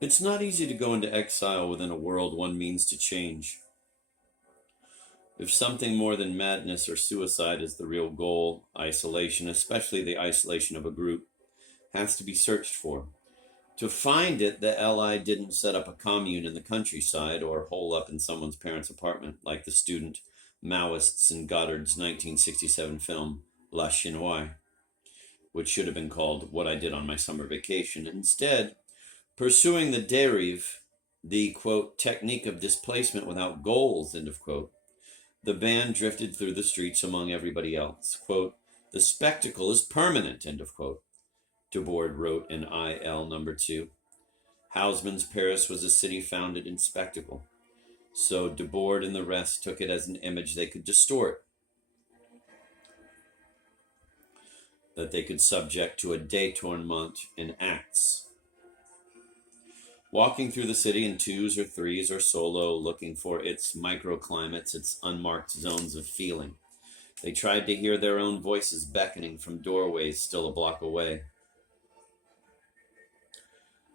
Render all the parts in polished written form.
It's not easy to go into exile within a world one means to change. If something more than madness or suicide is the real goal, isolation, especially the isolation of a group, has to be searched for. To find it, the LI didn't set up a commune in the countryside or hole up in someone's parents' apartment like the student Maoists in Godard's 1967 film La Chinoise, which should have been called What I Did on My Summer Vacation. Instead, pursuing the dérive, the, quote, technique of displacement without goals, end of quote, the band drifted through the streets among everybody else. Quote, the spectacle is permanent, end of quote, Debord wrote in IL number 2. Hausmann's Paris was a city founded in spectacle. So Debord and the rest took it as an image they could distort, that they could subject to a détournement in acts. Walking through the city in twos or threes or solo, looking for its microclimates, its unmarked zones of feeling. They tried to hear their own voices beckoning from doorways still a block away,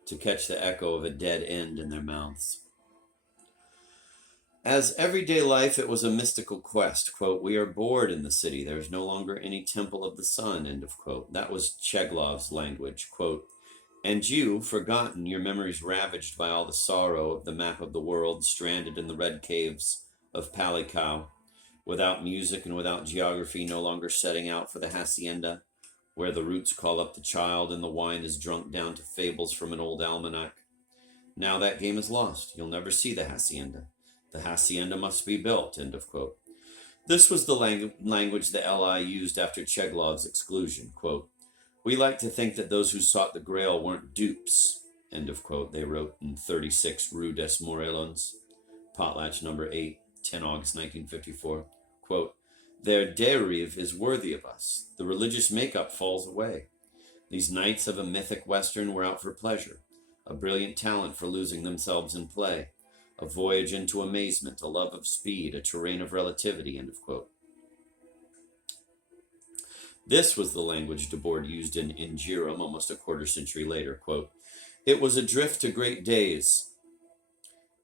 to catch the echo of a dead end in their mouths. As everyday life, it was a mystical quest. Quote, we are bored in the city. There is no longer any temple of the sun, end of quote. That was Cheglov's language. Quote, and you, forgotten, your memories ravaged by all the sorrow of the map of the world, stranded in the red caves of Palikau, without music and without geography, no longer setting out for the hacienda, where the roots call up the child and the wine is drunk down to fables from an old almanac. Now that game is lost. You'll never see the hacienda. The hacienda must be built, end of quote. This was the language the LI used after Cheglov's exclusion. Quote, we like to think that those who sought the Grail weren't dupes, end of quote, they wrote in 36 Rue des Morelos, Potlatch number 8, 10 August 1954. Quote, their dérive is worthy of us. The religious makeup falls away. These knights of a mythic Western were out for pleasure, a brilliant talent for losing themselves in play, a voyage into amazement, a love of speed, a terrain of relativity, end of quote. This was the language Debord used in Injirum almost a quarter century later. Quote, it was a drift to great days,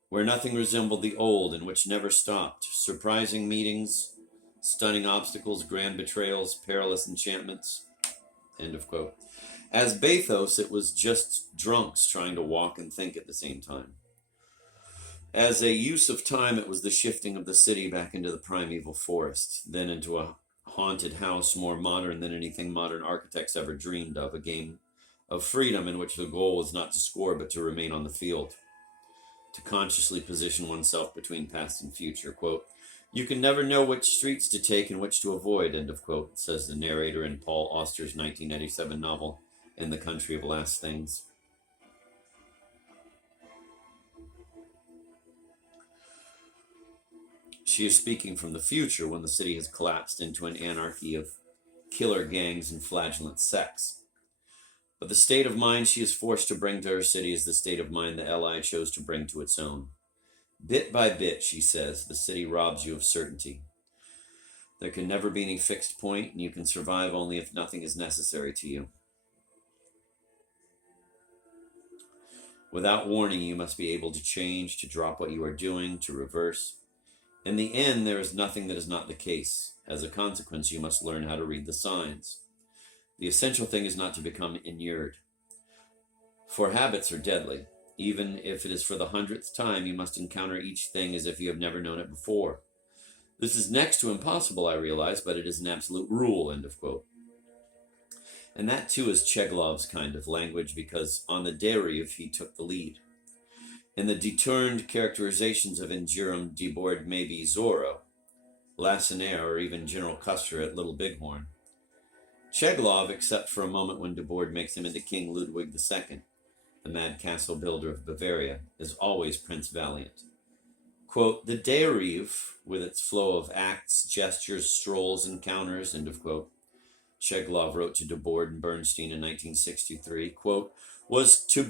where nothing resembled the old and which never stopped. Surprising meetings, stunning obstacles, grand betrayals, perilous enchantments, end of quote. As Bathos, it was just drunks trying to walk and think at the same time. As a use of time, it was the shifting of the city back into the primeval forest, then into a haunted house more modern than anything modern architects ever dreamed of, a game of freedom in which the goal was not to score but to remain on the field, to consciously position oneself between past and future. Quote, you can never know which streets to take and which to avoid, end of quote, says the narrator in Paul Auster's 1997 novel, In the Country of Last Things. She is speaking from the future when the city has collapsed into an anarchy of killer gangs and flagellant sex. But the state of mind she is forced to bring to her city is the state of mind the LI chose to bring to its own. Bit by bit, she says, the city robs you of certainty. There can never be any fixed point, and you can survive only if nothing is necessary to you. Without warning, you must be able to change, to drop what you are doing, to reverse. In the end, there is nothing that is not the case. As a consequence, you must learn how to read the signs. The essential thing is not to become inured. For habits are deadly. Even if it is for the 100th time, you must encounter each thing as if you have never known it before. This is next to impossible, I realize, but it is an absolute rule, end of quote. And that too is Cheglov's kind of language, because on the dérive, he took the lead. In the deturned characterizations of Injirum, Debord may be Zorro, Lacenaire, or even General Custer at Little Bighorn. Cheglov, except for a moment when Debord makes him into King Ludwig II, the mad castle builder of Bavaria, is always Prince Valiant. Quote, the dérive, with its flow of acts, gestures, strolls, encounters, end of quote, Cheglov wrote to Debord and Bernstein in 1963, quote, was to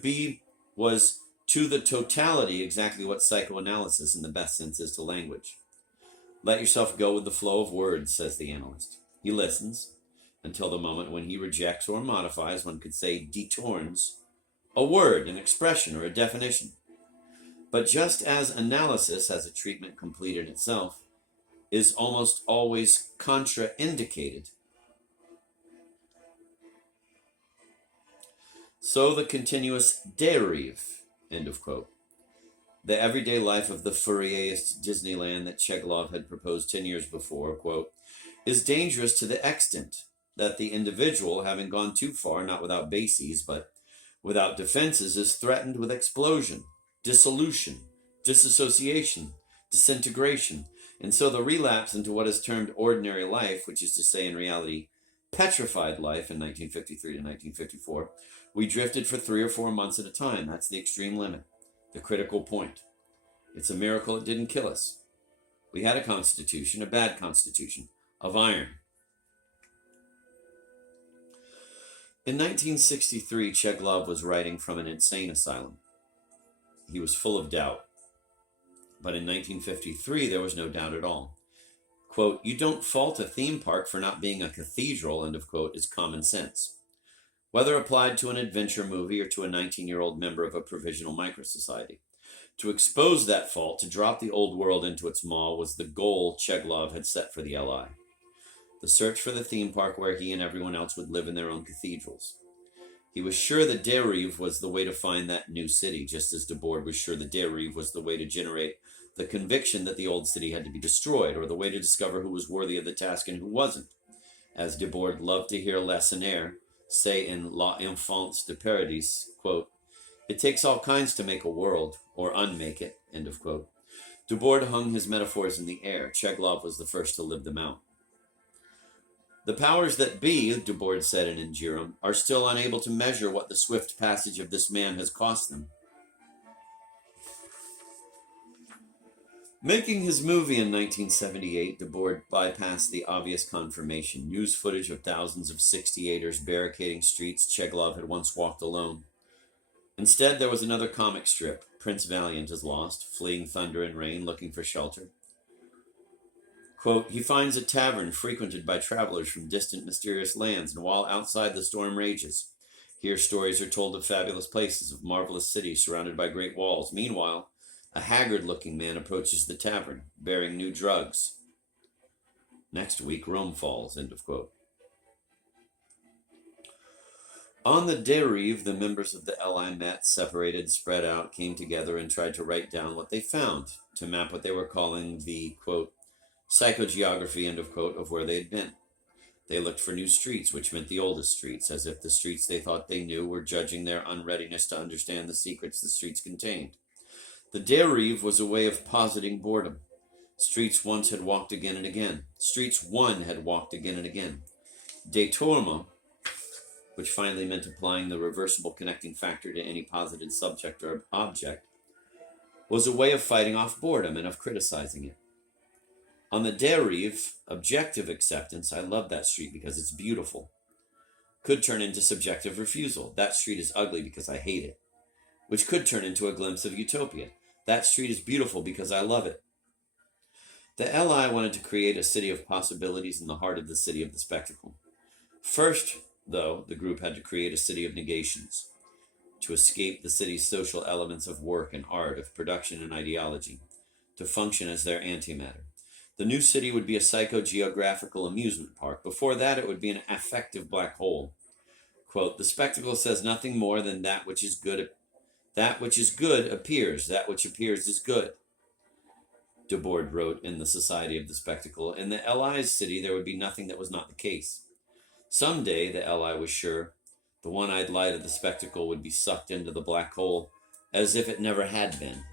the totality exactly what psychoanalysis in the best sense is to language. Let yourself go with the flow of words, says the analyst. He listens until the moment when he rejects or modifies, one could say detourns, a word, an expression, or a definition. But just as analysis, as a treatment complete in itself, is almost always contraindicated, so the continuous dérive, end of quote, the everyday life of the Fourierist Disneyland that Chekhov had proposed 10 years before, quote, is dangerous to the extent that the individual, having gone too far, not without bases, but without defenses, is threatened with explosion, dissolution, disassociation, disintegration, and so the relapse into what is termed ordinary life, which is to say, in reality, petrified life in 1953 to 1954, we drifted for 3 or 4 months at a time. That's the extreme limit, the critical point. It's a miracle it didn't kill us. We had a constitution, a bad constitution, of iron. In 1963, Chekhov was writing from an insane asylum. He was full of doubt. But in 1953, there was no doubt at all. Quote, you don't fault a theme park for not being a cathedral, end of quote, is common sense. Whether applied to an adventure movie or to a 19-year-old member of a provisional microsociety. To expose that fault, to drop the old world into its maw, was the goal Chekhov had set for the LI. The search for the theme park where he and everyone else would live in their own cathedrals. He was sure the dérive was the way to find that new city, just as Debord was sure the dérive was the way to generate the conviction that the old city had to be destroyed, or the way to discover who was worthy of the task and who wasn't. As Debord loved to hear Lacenaire say in La Enfance de Paradis, quote, it takes all kinds to make a world, or unmake it, end of quote. Debord hung his metaphors in the air. Chekhov was the first to live them out. The powers that be, Debord said in Ingerum, are still unable to measure what the swift passage of this man has cost them. Making his movie in 1978, Debord bypassed the obvious confirmation, news footage of thousands of 68ers barricading streets Chekhov had once walked alone. Instead, there was another comic strip. Prince Valiant is lost, fleeing thunder and rain, looking for shelter. Quote, he finds a tavern frequented by travelers from distant, mysterious lands, and while outside the storm rages, here stories are told of fabulous places, of marvelous cities surrounded by great walls. Meanwhile, a haggard-looking man approaches the tavern, bearing new drugs. Next week, Rome falls, end of quote. On the dérive, the members of the LI met, separated, spread out, came together, and tried to write down what they found, to map what they were calling the, quote, psychogeography, end of quote, of where they had been. They looked for new streets, which meant the oldest streets, as if the streets they thought they knew were judging their unreadiness to understand the secrets the streets contained. The dérive was a way of positing boredom. Streets once had walked again and again. Streets one had walked again and again. Détournement, which finally meant applying the reversible connecting factor to any posited subject or object, was a way of fighting off boredom and of criticizing it. On the dérive, objective acceptance, I love that street because it's beautiful, could turn into subjective refusal. That street is ugly because I hate it, which could turn into a glimpse of utopia. That street is beautiful because I love it. The LI wanted to create a city of possibilities in the heart of the city of the spectacle. First, though, the group had to create a city of negations, to escape the city's social elements of work and art, of production and ideology, to function as their antimatter. The new city would be a psychogeographical amusement park. Before that, it would be an affective black hole. Quote, the spectacle says nothing more than that which is good. That which is good appears. That which appears is good. Debord wrote in the Society of the Spectacle. In the LI's city, there would be nothing that was not the case. Someday, the LI was sure, the one-eyed light of the spectacle would be sucked into the black hole as if it never had been.